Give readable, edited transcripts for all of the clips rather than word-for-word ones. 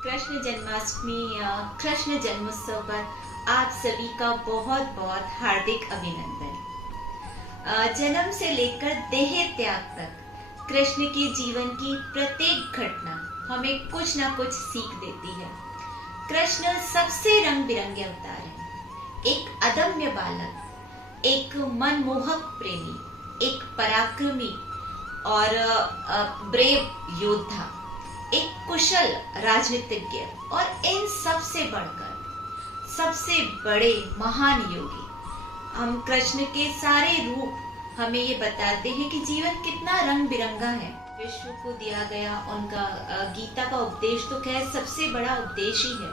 कृष्ण जन्माष्टमी या कृष्ण जन्मोत्सव पर आप सभी का बहुत बहुत हार्दिक अभिनंदन। जन्म से लेकर देह त्याग तक कृष्ण के जीवन की प्रत्येक घटना हमें कुछ ना कुछ सीख देती है। कृष्ण सबसे रंग बिरंगे अवतार हैं। एक अदम्य बालक, एक मनमोहक प्रेमी, एक पराक्रमी और ब्रेव योद्धा, एक कुशल राजनीतिज्ञ और इन सब से बढ़कर सबसे बड़े महान योगी। हम कृष्ण के सारे रूप हमें ये बताते हैं कि जीवन कितना रंग बिरंगा है। विश्व को दिया गया उनका गीता का उपदेश तो खैर सबसे बड़ा उपदेश ही है,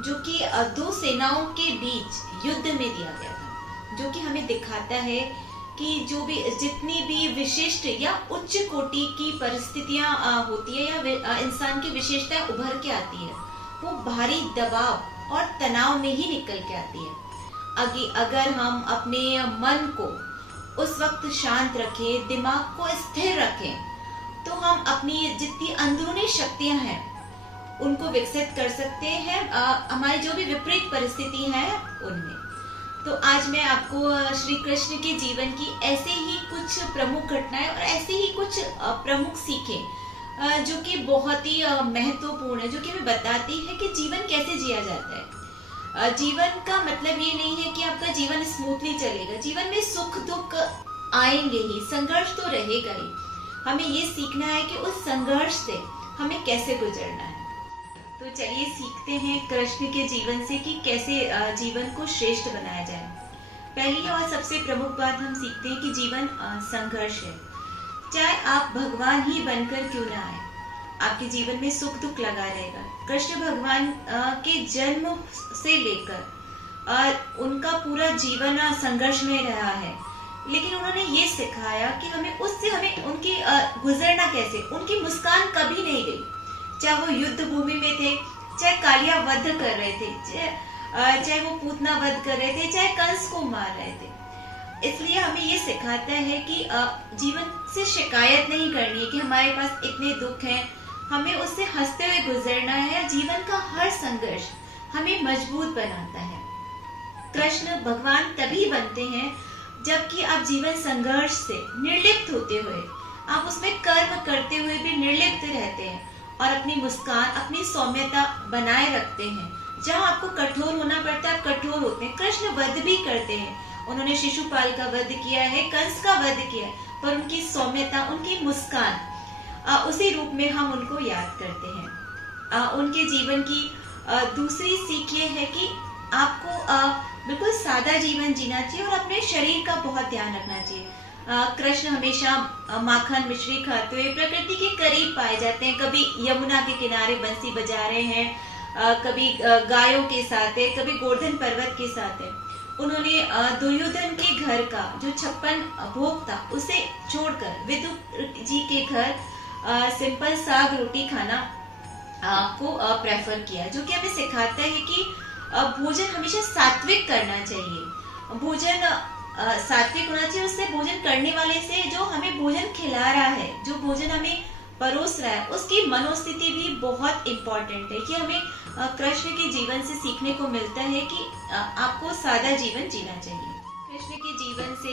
जो कि दो सेनाओं के बीच युद्ध में दिया गया था, जो कि हमें दिखाता है कि जो भी जितनी भी विशिष्ट या उच्च कोटि की परिस्थितियां होती है या इंसान की विशेषताएं उभर के आती है, वो भारी दबाव और तनाव में ही निकल के आती है। अगर हम अपने मन को उस वक्त शांत रखें, दिमाग को स्थिर रखें, तो हम अपनी जितनी अंदरूनी शक्तियां हैं उनको विकसित कर सकते हैं हमारी जो भी विपरीत परिस्थिति है उनमें। तो आज मैं आपको श्री कृष्ण के जीवन की ऐसे ही कुछ प्रमुख घटनाएं और ऐसे ही कुछ प्रमुख सीखें जो कि बहुत ही महत्वपूर्ण है, जो कि हमें बताती है कि जीवन कैसे जिया जाता है। जीवन का मतलब ये नहीं है कि आपका जीवन स्मूथली चलेगा। जीवन में सुख दुख आएंगे ही, संघर्ष तो रहेगा ही। हमें ये सीखना है कि उस संघर्ष से हमें कैसे गुजरना है। तो चलिए सीखते हैं कृष्ण के जीवन से कि कैसे जीवन को श्रेष्ठ बनाया जाए। पहली और सबसे प्रमुख बात हम सीखते हैं कि जीवन संघर्ष है। चाहे आप भगवान ही बनकर क्यों ना आए, आपके जीवन में सुख दुख लगा रहेगा। कृष्ण भगवान के जन्म से लेकर उनका पूरा जीवन संघर्ष में रहा है, लेकिन उन्होंने ये सिखाया कि हमें उनकी गुजरना कैसे। उनकी मुस्कान कभी नहीं गई, चाहे वो युद्ध भूमि में थे, चाहे कालिया वध कर रहे थे, चाहे वो पूतना वध कर रहे थे, चाहे कंस को मार रहे थे। इसलिए हमें ये सिखाता है कि जीवन से शिकायत नहीं करनी है कि हमारे पास इतने दुख हैं, हमें उससे हंसते हुए गुजरना है। जीवन का हर संघर्ष हमें मजबूत बनाता है। कृष्ण भगवान तभी बनते हैं जबकि आप जीवन संघर्ष से निर्लिप्त होते हुए, आप उसमें कर्म करते हुए भी निर्लिप्त रहते हैं और अपनी मुस्कान, अपनी सौम्यता बनाए रखते हैं। जहाँ आपको कठोर होना पड़ता है आप कठोर होते हैं। कृष्ण वध भी करते हैं, उन्होंने शिशुपाल का वध किया है, कंस का वध किया है, पर उनकी सौम्यता, उनकी मुस्कान, उसी रूप में हम उनको याद करते हैं। उनके जीवन की दूसरी सीख ये है कि आपको बिल्कुल सादा जीवन जीना चाहिए और अपने शरीर का बहुत ध्यान रखना चाहिए। कृष्ण हमेशा माखन मिश्री खाते हुए प्रकृति के करीब पाए जाते हैं। कभी यमुना के किनारे बंसी बजा रहे हैं, कभी गायों के साथ है, कभी गोवर्धन पर्वत के साथ है। उन्होंने दुर्योधन के घर का जो 56 भोग था उसे छोड़कर विदुर जी के घर सिंपल साग रोटी खाना को प्रेफर किया, जो कि हमें सिखाता है कि भोजन हमेशा सात्विक करना चाहिए। भोजन सात्विक होना चाहिए, उससे भोजन करने वाले से, जो हमें भोजन खिला रहा है, जो भोजन हमें परोस रहा है, उसकी मनोस्थिति भी बहुत इम्पोर्टेंट है। कि हमें कृष्ण के जीवन से सीखने को मिलता है कि आपको सादा जीवन जीना चाहिए। कृष्ण के जीवन से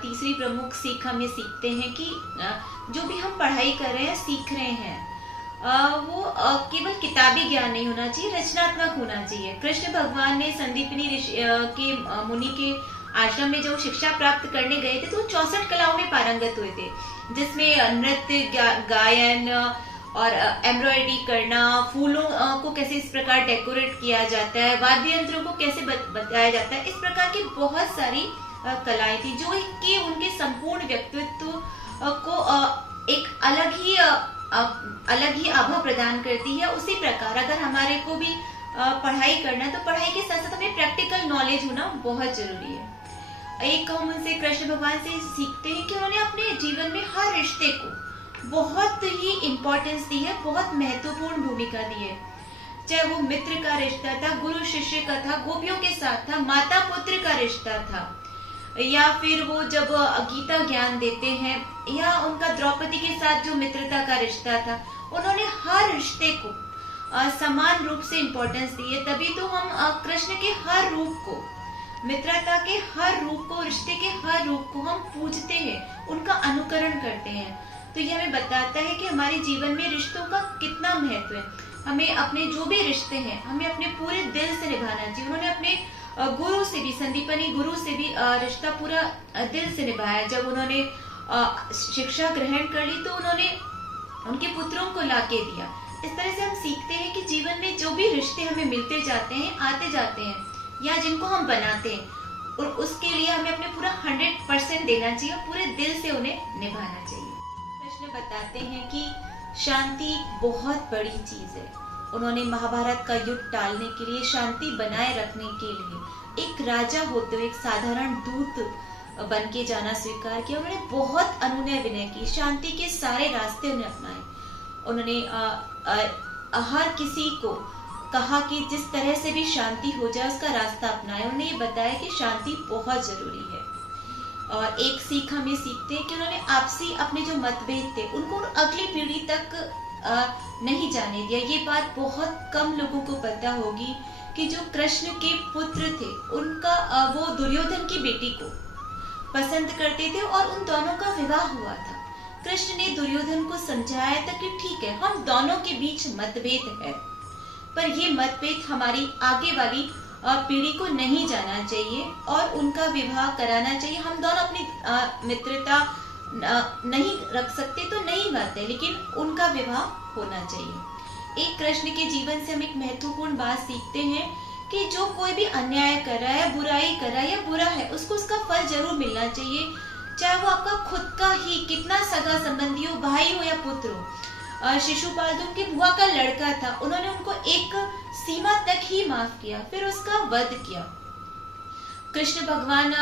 तीसरी प्रमुख सीख हम ये सीखते हैं कि जो भी हम पढ़ाई कर रहे हैं, सीख रहे हैं, वो केवल किताबी ज्ञान नहीं होना चाहिए, रचनात्मक होना चाहिए। कृष्ण भगवान ने संदीपनी के मुनि के आश्रम में जो शिक्षा प्राप्त करने गए थे, तो 64 कलाओं में पारंगत हुए थे, जिसमें नृत्य, गायन और एम्ब्रॉयडरी करना, फूलों को कैसे इस प्रकार डेकोरेट किया जाता है, वाद्य यंत्रों को कैसे बताया जाता है, इस प्रकार की बहुत सारी कलाएं थी, जो कि उनके संपूर्ण व्यक्तित्व को एक अलग ही आभा प्रदान करती है। उसी प्रकार अगर हमारे को भी पढ़ाई करना है, तो पढ़ाई के साथ साथ हमें प्रैक्टिकल नॉलेज होना बहुत जरूरी है। एक हम उनसे, कृष्ण भगवान से सीखते हैं कि उन्होंने अपने जीवन में हर रिश्ते को बहुत ही इम्पोर्टेंस दी है, बहुत महत्वपूर्ण भूमिका दी है। चाहे वो मित्र का रिश्ता था, गुरु शिष्य का था, गोपियों के साथ था, माता पुत्र का रिश्ता था, या फिर वो जब गीता ज्ञान देते हैं, या उनका द्रौपदी के साथ जो मित्रता का रिश्ता था, उन्होंने हर रिश्ते को समान रूप से इम्पोर्टेंस दी है, तभी तो हम कृष्ण के हर रूप को, मित्रता के हर रूप को, रिश्ते के हर रूप को हम पूजते हैं, उनका अनुकरण करते हैं। तो ये हमें बताता है कि हमारे जीवन में रिश्तों का कितना महत्व है। हमें अपने जो भी रिश्ते हैं, हमें अपने पूरे दिल से निभाना चाहिए। उन्होंने अपने गुरु से भी, संदीपनी गुरु से भी रिश्ता पूरा दिल से निभाया। जब उन्होंने शिक्षा ग्रहण कर ली तो उन्होंने उनके पुत्रों को लाके दिया। इस तरह से हम सीखते हैं कि जीवन में जो भी रिश्ते हमें मिलते जाते हैं, आते जाते हैं, या जिनको हम बनाते हैं, और उसके लिए हमें अपने पूरा 100% देना चाहिए और पूरे दिल से उन्हें निभाना चाहिए। कृष्ण बताते हैं कि शांति बहुत बड़ी चीज है। उन्होंने महाभारत का युद्ध टालने के लिए, शांति बनाए रखने के लिए एक राजा होते हुए एक साधारण दूत बन के जाना स्वीकार किया। उन्होंने बहुत अनुनय विनय की, शांति के सारे रास्ते उन्हें अपनाए। उन्होंने हर किसी को कहा कि जिस तरह से भी शांति हो जाए उसका रास्ता अपनाए। उन्होंने ये बताया कि शांति बहुत जरूरी है। और एक सीख हमें सीखते हैं कि उन्होंने आपसी अपने जो मतभेद थे उनको अगली पीढ़ी तक नहीं जाने दिया। ये बात बहुत कम लोगों को पता होगी कि जो कृष्ण के पुत्र थे, उनका वो दुर्योधन की बेटी को पसंद करते थे और उन दोनों का विवाह हुआ था। कृष्ण ने दुर्योधन को समझाया था कि ठीक है, हम दोनों के बीच मतभेद है, पर ये मतभेद हमारी आगे वाली पीढ़ी को नहीं जाना चाहिए और उनका विवाह कराना चाहिए। हम दोनों अपनी मित्रता नहीं रख सकते तो नहीं बात है, लेकिन उनका विवाह होना चाहिए। एक कृष्ण के जीवन से हम एक महत्वपूर्ण बात सीखते हैं कि जो कोई भी अन्याय कर रहा है, बुराई कर रहा है या बुरा है, उसको उसका फल जरूर मिलना चाहिए, चाहे वो आपका खुद का ही कितना सगा संबंधी हो, भाई हो या पुत्र हो। शिशुपाल जो उनकी बुआ का लड़का था, उन्होंने उनको एक सीमा तक ही माफ किया, फिर उसका वध किया। कृष्ण भगवान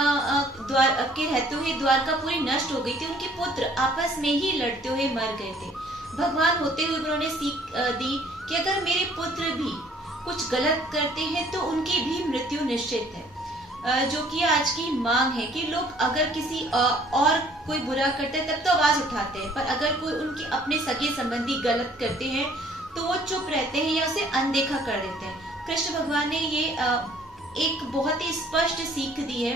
के रहते हुए द्वारकापुरी नष्ट हो गई थी, उनके पुत्र आपस में ही लड़ते हुए मर गए थे। भगवान होते हुए उन्होंने सीख दी कि अगर मेरे पुत्र भी कुछ गलत करते हैं तो उनकी भी मृत्यु निश्चित है। जो कि आज की मांग है कि लोग अगर किसी और कोई बुरा करते हैं तब तो आवाज उठाते हैं, पर अगर कोई उनके अपने सगे संबंधी गलत करते हैं तो वो चुप रहते हैं या उसे अनदेखा कर देते हैं। कृष्ण भगवान ने ये एक बहुत ही स्पष्ट सीख दी है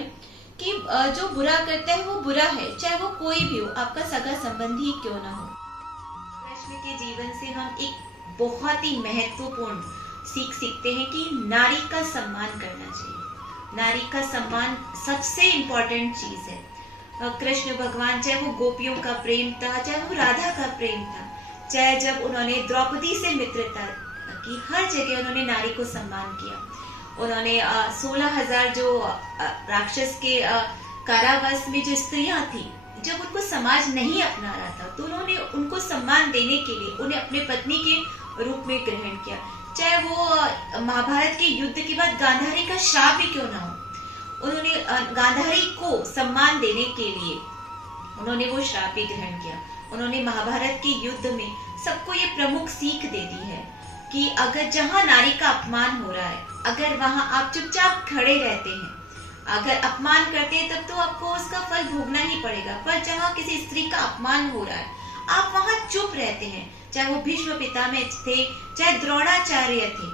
कि जो बुरा करता है वो बुरा है, चाहे वो कोई भी हो, आपका सगा संबंधी क्यों ना हो। कृष्ण के जीवन से हम एक बहुत ही महत्वपूर्ण सीख सीखते हैं कि नारी का सम्मान करना चाहिए। नारी का सम्मान सबसे इम्पोर्टेंट चीज है। कृष्ण भगवान, चाहे वो गोपियों का प्रेम था, चाहे वो राधा का प्रेम था, चाहे जब उन्होंने द्रौपदी से मित्रता की, हर जगह उन्होंने नारी को सम्मान किया। उन्होंने 16,000 जो राक्षस के कारावास में जो स्त्रियां थी, जब उनको समाज नहीं अपना रहा था तो उन्होंने उनको सम्मान देने के लिए उन्हें अपने पत्नी के रूप में ग्रहण किया। चाहे वो महाभारत के युद्ध के बाद गांधारी का श्राप भी क्यों ना हो, उन्होंने गांधारी को सम्मान देने के लिए उन्होंने वो श्राप भी ग्रहण किया। उन्होंने महाभारत के युद्ध में सबको ये प्रमुख सीख दे दी है कि अगर जहां नारी का अपमान हो रहा है, अगर वहां आप चुपचाप खड़े रहते हैं, अगर अपमान करते हैं तब तो आपको उसका फल भोगना ही पड़ेगा, पर जहां किसी स्त्री का अपमान हो रहा है आप वहां चुप रहते हैं, चाहे वो भीष्म पितामह थे, चाहे द्रोणाचार्य थे,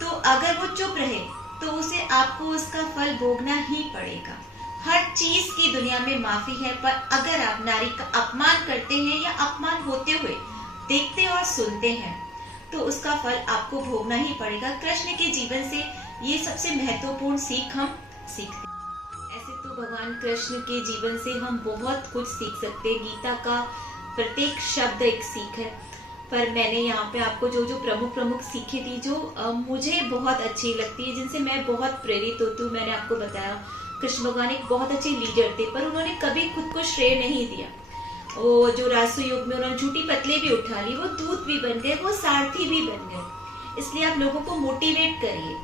तो अगर वो चुप रहे तो उसे आपको उसका फल भोगना ही पड़ेगा। हर चीज की दुनिया में माफी है, पर अगर आप नारी का अपमान करते हैं या अपमान होते हुए देखते और सुनते हैं तो उसका फल आपको भोगना ही पड़ेगा। कृष्ण के जीवन से ये सबसे महत्वपूर्ण सीख हम सीखते हैं। ऐसे तो भगवान कृष्ण के जीवन से हम बहुत कुछ सीख सकते हैं। गीता का प्रत्येक शब्द एक सीख है, पर मैंने यहाँ पे आपको जो जो प्रमुख सीखें दी, जो मुझे बहुत अच्छी लगती है, जिनसे मैं बहुत प्रेरित होती हूँ। मैंने आपको बताया कृष्ण भगवान एक बहुत अच्छे लीडर थे, पर उन्होंने कभी खुद को श्रेय नहीं दिया। वो जो रासु युग में उन्होंने झूठी पतले भी उठा ली, वो दूत भी बन गए, वो सारथी भी बन गए। इसलिए आप लोगों को मोटिवेट करिए,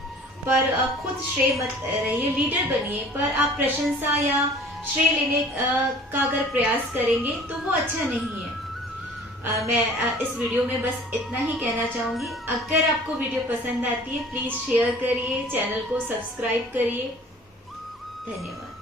पर खुद श्रेय मत रहिए, लीडर बनिए, पर आप प्रशंसा या श्रेय लेने का अगर प्रयास करेंगे तो वो अच्छा नहीं है। मैं इस वीडियो में बस इतना ही कहना चाहूंगी। अगर आपको वीडियो पसंद आती है प्लीज शेयर करिए, चैनल को सब्सक्राइब करिए। धन्यवाद।